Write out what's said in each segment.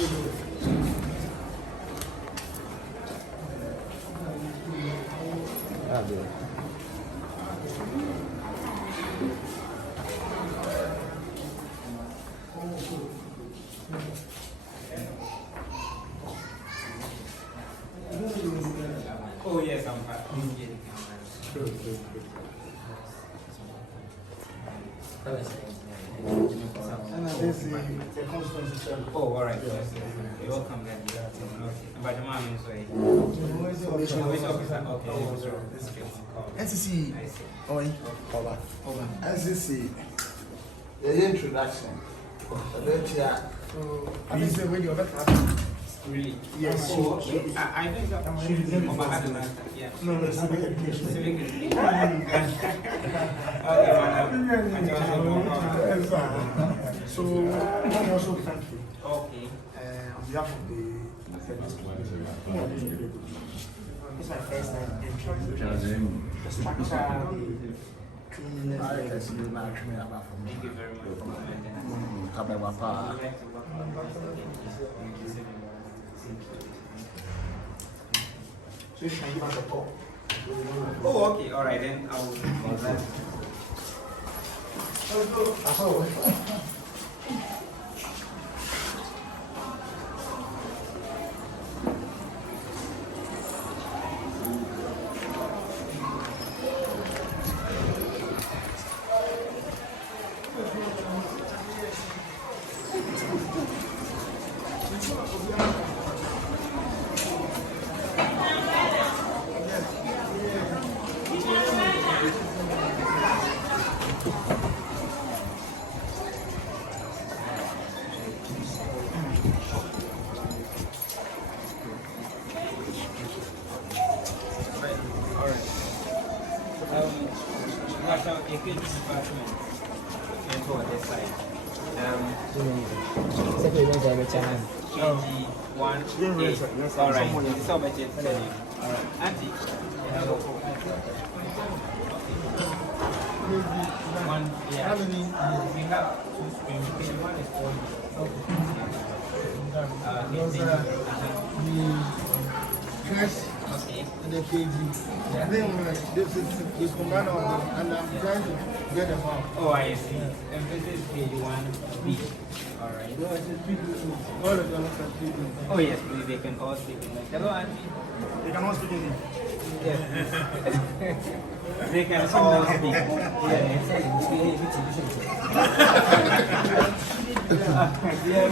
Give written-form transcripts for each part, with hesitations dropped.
Oh yes, I'm fine. Oh, all right. Yes. You're welcome then. But the mom is right. NCC. Oh, NCC. The introduction. I mean, the way you're Really? yes. I think that yeah. No, civic education. Civic education. So, I'm also country. Okay. On behalf of the it's my first time entering the structure, cleanliness. Thank you very much for So you can give us a call. Oh, okay. All right, then I will. All right. So much. All right. Auntie. One. Yeah. We have two screens. One is for the cash and the KG. Then this is the commander of them, and I'm trying to get them out. Oh, I see. And this is KG1B. All right. All of them can speak in. Oh, yes, please. They can all speak in. Hello, Auntie. They can all speak in. Yes. They can all speak. Yeah,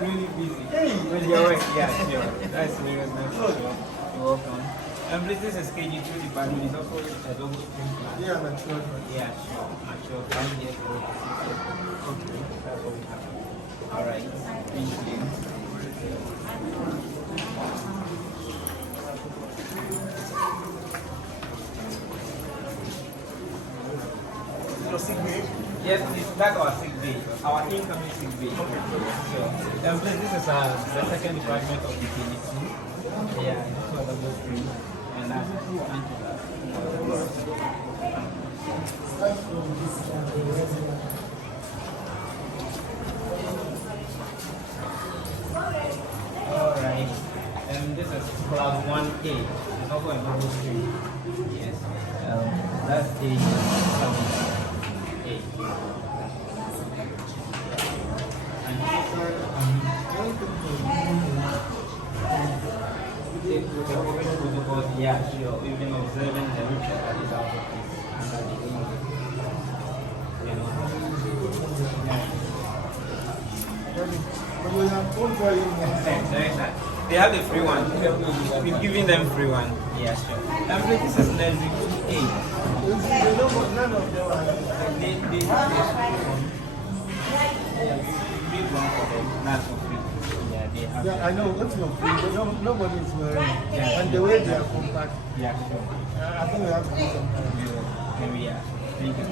really busy. With your work, yeah, sure. That's very nice. You're welcome. And this is KG2 department. It's also a double stream class. Yeah, I'm sure. Yeah, sure. I'm sure. 1 year old. Okay. That's what we have. All right. Thank you. Your sick bay? Yes, that's our sick bay. Our incoming sick bay. Okay. Sure. This is the second department of the KG2. Yeah, it's a double stream. And that's Alright. And this is class 1A. It's also a double stream. Yes. That's A. And yeah, sure. We've been observing the ritual that is out of this. They have the free one. We've given them free one. Yeah, sure. And this is Nancy 8. None of them are. They have this free one. Yeah, we give one for them. That's for free. Yeah, they have. Yeah, I know what's your free, but nobody is wearing it. Yeah. And the way they are compact. Yeah, sure. I think we have to do some kind of. Maybe, yeah. Thank you.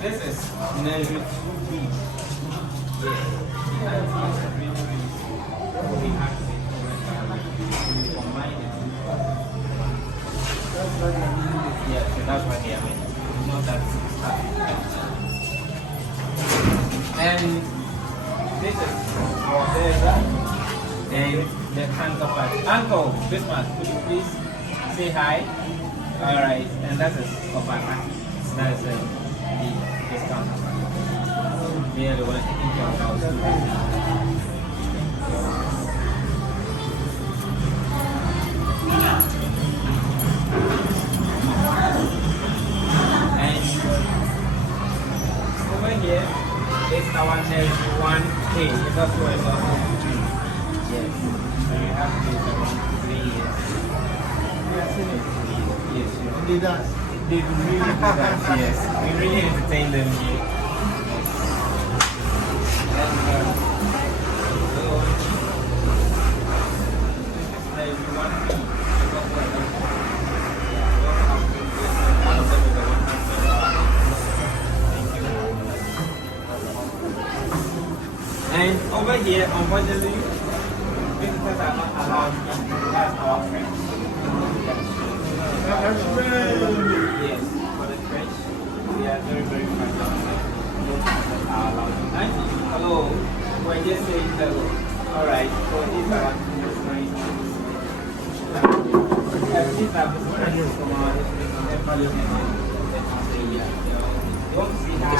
This is Nancy 2B. Yeah. We have to combine it. Yeah, so that's what they are meant. Not that. And this is our desert and the counterpart. Uncle, Christmas, could you please say hi? Alright, and that's a counterpart. That's the counterpart. We are the one taking care of our students. Here, it's our next 1K. It's also a lot. Yes. So you have to do around 3 years. Yes, sure. They dance. They really do that, yes. We really entertain them here. Yes. And over here, unfortunately, visitors are not allowed in. That's our French. Yes, for the French, we are very, very friendly. No visitors are allowed. Hello, we're just saying hello. Alright, so these are visitors. These are visitors from our parliament. You want to see hi?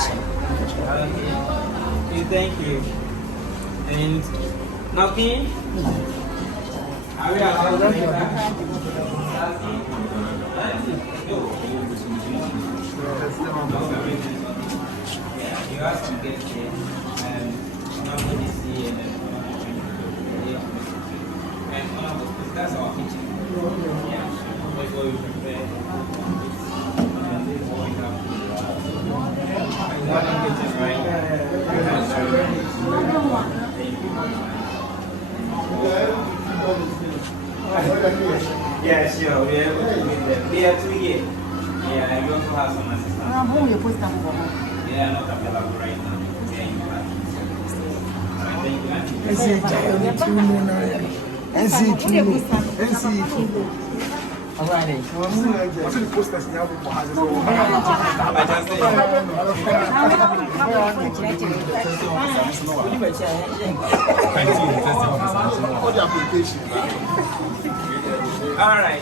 Okay. Thank you. And knocking. Are we allowed to make that? Yeah, you have to get there and normally see and then and one of the that's our kitchen. Yeah, that's what we prepare. And this is what we have. One kitchen, right? Yeah, sure. We are 2 years. Yeah, and we also have some assistants. They are not available right now. All right.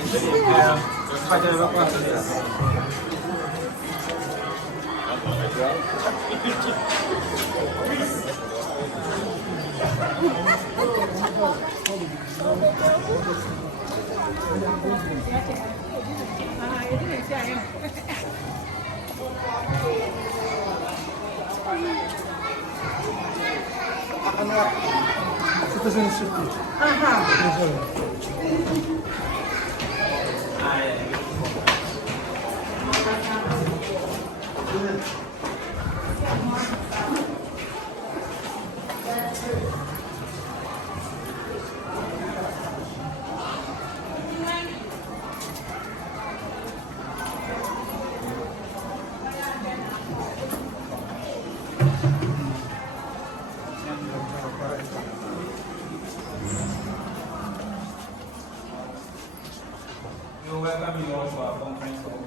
Welcome you all to our conference hall.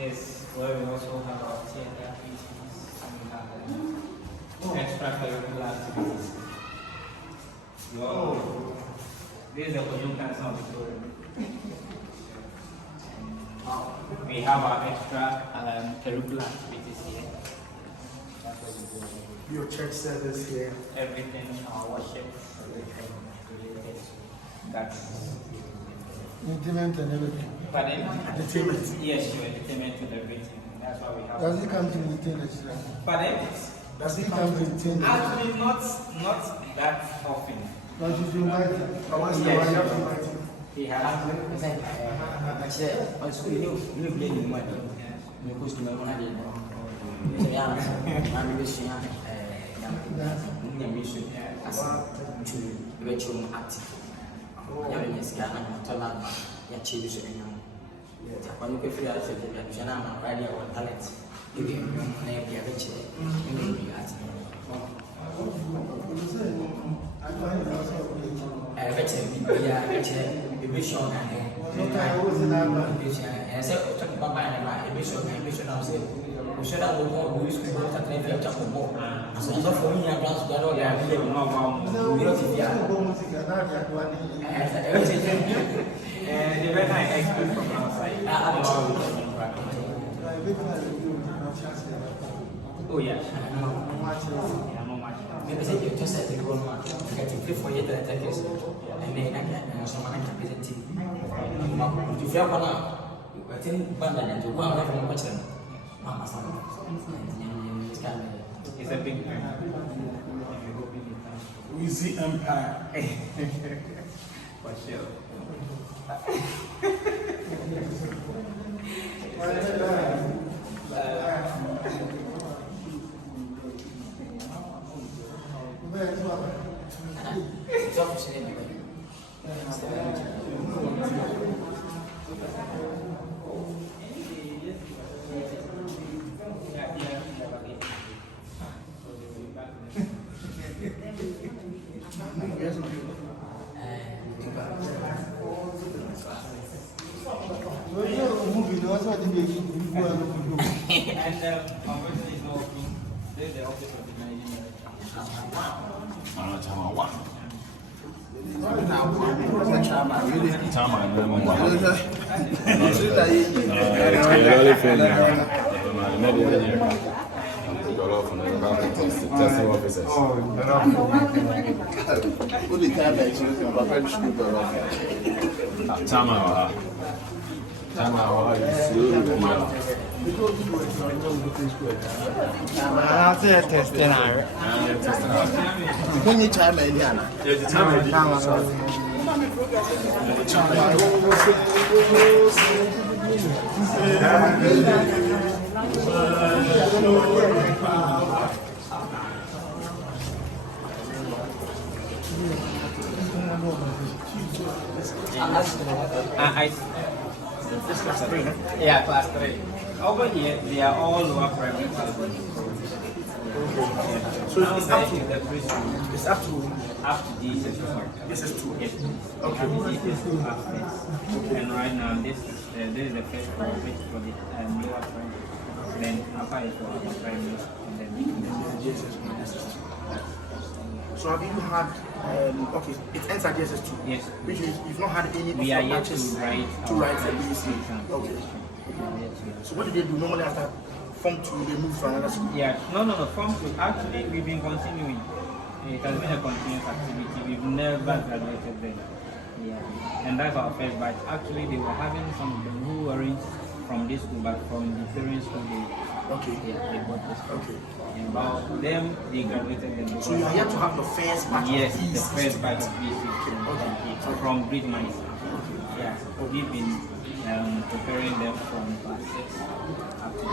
Yes, where we also have our theater activities and we have extracurricular activities. This is the Kwadwo Nkansah Lilwin Sch. We have our extra curricular activities here. Your church service here. Everything, our worship, everything related to that. Entertainment and everything. Pardon? Entertainment. Yes, sure, entertainment and everything. That's why we have. Does it come to entertainment? Pardon? Does it come to entertainment? Actually, not that often. But you do invite him. Once Yes, you sure. invite him. He has. So for me, I plans to go there. I don't know about the better I expect from outside. Oh yeah. Maybe say you just said the grown man. Get to pay for it and take it. And then someone can present it. If you have one, I think band and to go away from much. It's a big thing. Weezy Empire. For sure. And unfortunately, it's not working. There's the office of the Nigerian. This class 3, no? Yeah, class 3. Over here, they are all lower primary children. So it's up to the preschool. it's up to This is 2. Yes. Okay. And right now, this is the first floor, which for the lower primary. Then upper is for upper primary, and then this is GSS. So have you had okay, it ends at GSS2? Yes. Which means you've not had any We are yet to matches write to our write a BC. Okay. So what do they do normally after Form 2 they move to another school? Yeah, no. Form 2, actually, we've been continuing. It has been a continuous activity. We've never graduated them. Yeah, and that's our first batch. Actually, they were having some of them who weren't from this school, but from the parents school. Okay. Yeah, they bought this. Okay. And about them, they graduated them. So you are yet to have the first batch Yes, of the these. first batch of BC. Okay. From grade 9. Yeah, we've been preparing them from class 6 up to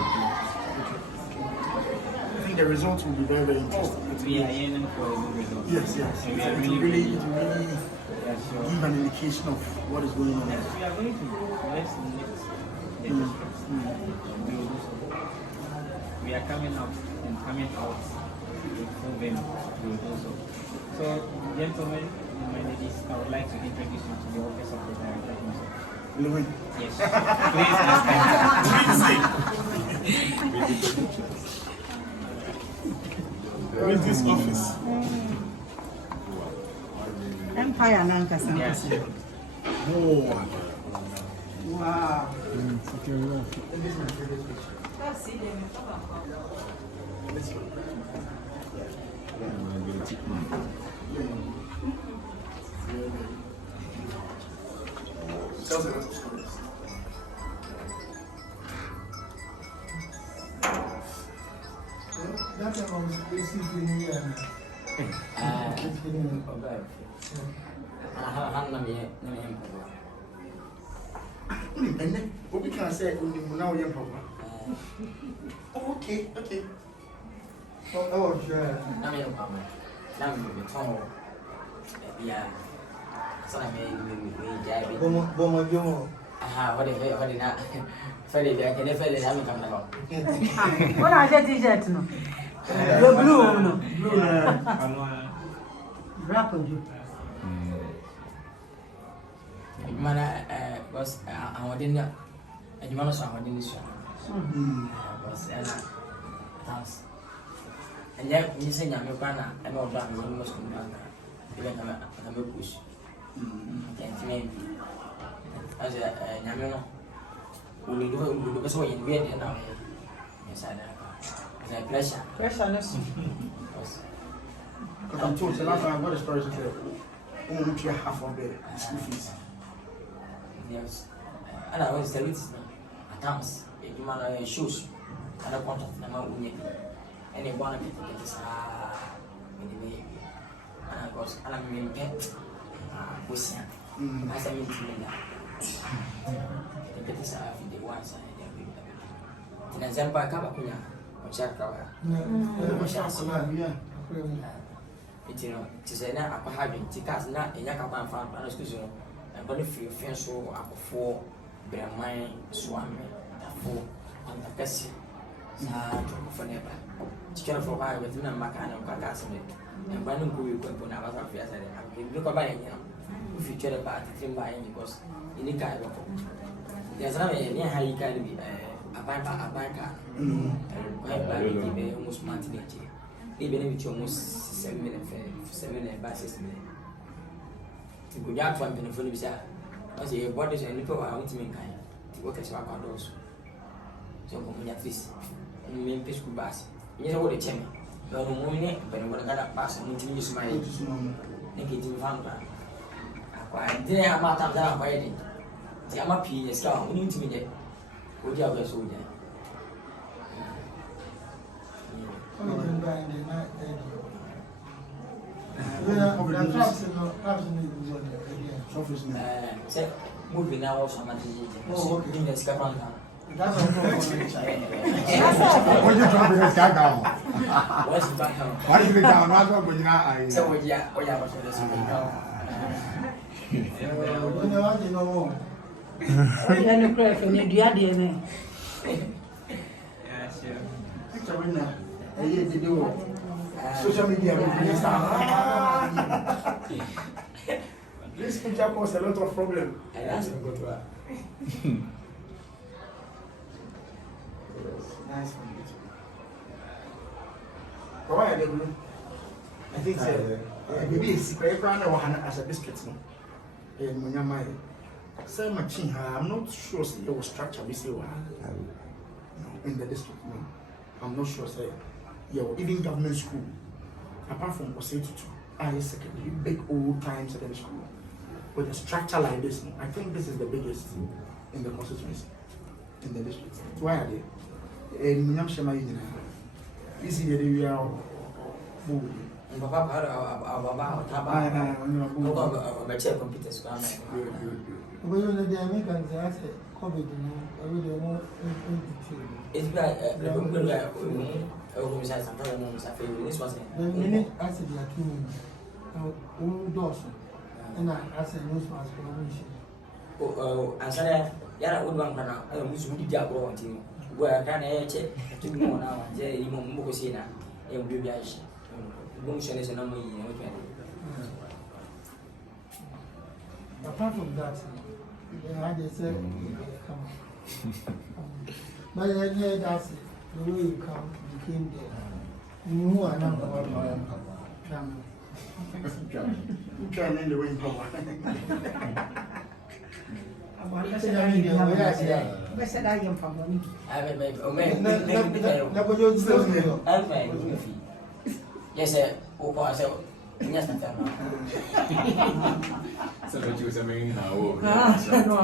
I think the results will be very, very interesting. we are aiming for a good result. Yes, yes. And we It are will really, really yeah, so give an indication of what is going on. yes, we are going to let's the district. We will do so. We are coming out with moving. We will do so. So, gentlemen and my ladies, I would like to introduce you to the office of the director himself. Lilwin. Yes. Please ask him. Where is this office? Empire Nkansah. Yes. Oh. Wow. Tells a lot of stories. That time I was basically here. And then what we can say now young papa. Okay. Oh, sure. Bomo Jomo. What are the t-shirt? No, the blue. No, wrap on you. Mana was our dinner, and you want to show our dinner. Was house. And yet, you say, I'm a banner, I'm not done, I'm not going to even I'm a push. Can't name as a Yamino. We do the way in Vietnam. Yes, I know. It's a pleasure. Pressure. Because I'm told the last time I got a story to tell, only pay half of the school fees. Yes. And I always tell it at times, if you want shoes, and I want to know who any one of it is in the baby. And I was, and I'm in pet, with as I mean to me that. The pet is the one side. In a Zampa Kabakuya, or Chakawa. It's to say now, I'm having Tikas not in Yakapan farm, and excuse I'm going to feel fence or up for bear mine, swam, for on the Cassie. For never. Chicken for why with them, Macana, Cacasin, and Brandon Guru could put out of yesterday. Look about it, if you care about it, buying because in the guy, there's not any how you can be a banker, almost monthly. Even if it's almost 7 minutes, 7 minutes by 6 minutes. You could have one minute for the bizarre. I say, what is a little out to make kind to work as well outdoors. So, come at least in main peaceful bus. You know what the chairman. No moment, but I'm going to pass and introduce my negative founder. I didn't have my time down by it. See, I'm a P. Star, we need to be there. What do you have a soldier? Say, moving now also on the scaffold. That's what you're trying to get down. What's the back? What is the down? That's what we're not. So, yeah, we have a this. Social media. This picture causes a lot of problems. That's a good one. Nice one. Why are they blue? I think maybe it's secret as a biscuit. And when you're my same machine, I'm not sure it was structured this year in the district. I'm not sure. Say, even government school, apart from Osei I secondary, big old time secondary school, with a structure like this. I think this is the biggest in the constituency, in the district. Why are they? And I'm sure this is the area of computers. It's like this was I said, yeah, I would want to know who's with the abroad team. Where can I check to be more now? Jerry Mokosina, and Bibiash. Motion is a number in apart from that, they said, come. But then that's the way you come, you came there. You knew I know about my come. Trying in the way come. I said I am from money. I yes, sir. Oh, I said, yes, so that you was a main now. No.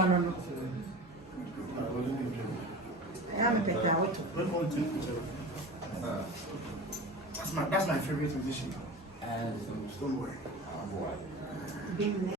I am a pet out. That's my favorite musician. And Don't worry.